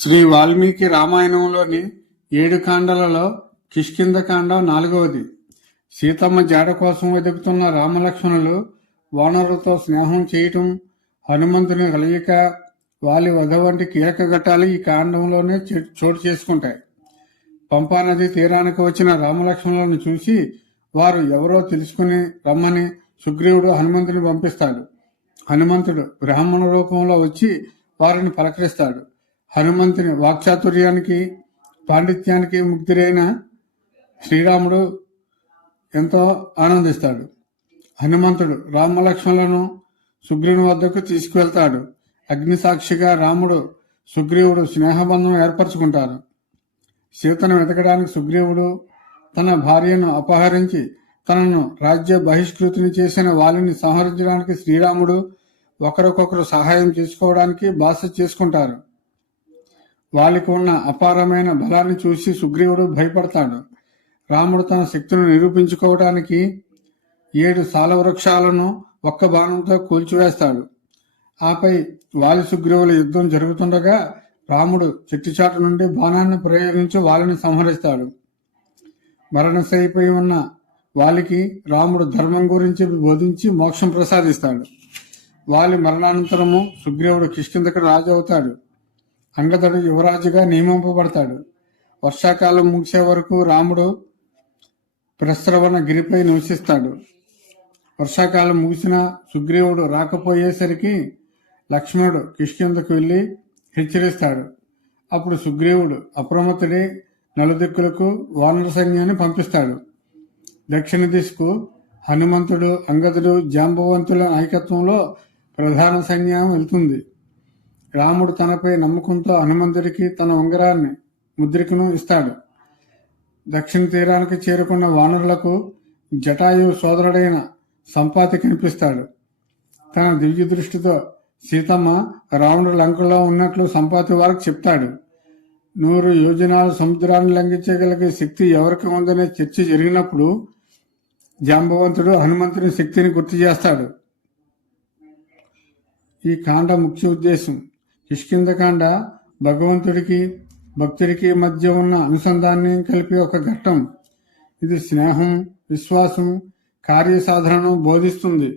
శ్రీ వాల్మీకి రామాయణంలోని 7 కాండలలో కిష్కింధకాండ 4వది. సీతమ్మ జాడ కోసం వెతుకుతున్న రామలక్ష్మణులు వానరులతో స్నేహం చేయటం, హనుమంతుని కలయిక, వాలి వధ వంటి కీలక ఘట్టాలు ఈ కాండంలోనే చోటు చేసుకుంటాయి. పంపానది తీరానికి వచ్చిన రామలక్ష్మణులను చూసి వారు ఎవరో తెలుసుకుని రమ్మని సుగ్రీవుడు హనుమంతుని పంపిస్తాడు. హనుమంతుడు బ్రాహ్మణ రూపంలో వచ్చి వారిని పలకరిస్తాడు. హనుమంతుని వాక్చాతుర్యానికి పాండిత్యానికి ముగ్ధురైన శ్రీరాముడు ఎంతో ఆనందిస్తాడు. హనుమంతుడు రామలక్ష్మణులను సుగ్రీవుని వద్దకు తీసుకువెళ్తాడు. అగ్నిసాక్షిగా రాముడు సుగ్రీవుడు స్నేహబంధం ఏర్పరచుకుంటారు. సీతను వెతకడానికి సుగ్రీవుడు తన భార్యను అపహరించి తనను రాజ్య బహిష్కృతిని చేసిన వాలిని సంహరించడానికి శ్రీరాముడు ఒకరికొకరు సహాయం చేసుకోవడానికి బాస చేసుకుంటారు. వాలికి ఉన్న అపారమైన బలాన్ని చూసి సుగ్రీవుడు భయపడతాడు. రాముడు తన శక్తిని నిరూపించుకోవడానికి 7 సాలవృక్షాలను ఒక్క బాణంతో కూల్చివేస్తాడు. ఆపై వాలి సుగ్రీవుల యుద్ధం జరుగుతుండగా రాముడు చెట్టుచాటు నుండి బాణాన్ని ప్రయోగించి వాలిని సంహరిస్తాడు. మరణశైపోయి ఉన్న వాలికి రాముడు ధర్మం గురించి బోధించి మోక్షం ప్రసాదిస్తాడు. వాలి మరణానంతరము సుగ్రీవుడు కిష్కింధకు రాజు అవుతాడు. అంగదుడు యువరాజుగా నియమింపబడతాడు. వర్షాకాలం ముగిసే వరకు రాముడు ప్రస్రవణ గిరిపై నివసిస్తాడు. వర్షాకాలం ముగిసిన సుగ్రీవుడు రాకపోయేసరికి లక్ష్మణుడు కిష్కింధకు వెళ్లి హెచ్చరిస్తాడు. అప్పుడు సుగ్రీవుడు అప్రమత్తుడై నలుదిక్కులకు వానర సైన్యాన్ని పంపిస్తాడు. దక్షిణ దిశకు హనుమంతుడు, అంగదుడు, జాంబవంతుల నాయకత్వంలో ప్రధాన సైన్యం వెళ్తుంది. రాముడు తనపై నమ్మకంతో హనుమంతుడికి తన ఉంగరాన్ని ముద్రికను ఇస్తాడు. దక్షిణ తీరానికి చేరుకున్న వానరులకు జటాయువు సోదరుడైన సంపాతి కనిపిస్తాడు. తన దివ్య దృష్టితో సీతమ్మ రావణుడు లంకలో ఉన్నట్లు సంపాతి వారికి చెప్తాడు. 100 యోజనాల సముద్రాన్ని లంఘించగలిగే శక్తి ఎవరికి ఉందనే చర్చ జరిగినప్పుడు జాంబవంతుడు హనుమంతుని శక్తిని గుర్తు చేస్తాడు. ఈ కాండ ముఖ్య ఉద్దేశం కిష్కింధకాండ భగవంతుడికి భక్తుడికి మధ్య ఉన్న అనుసంధాన్ని కలిపి ఒక ఘట్టం. ఇది స్నేహం, విశ్వాసం, కార్యసాధనను బోధిస్తుంది.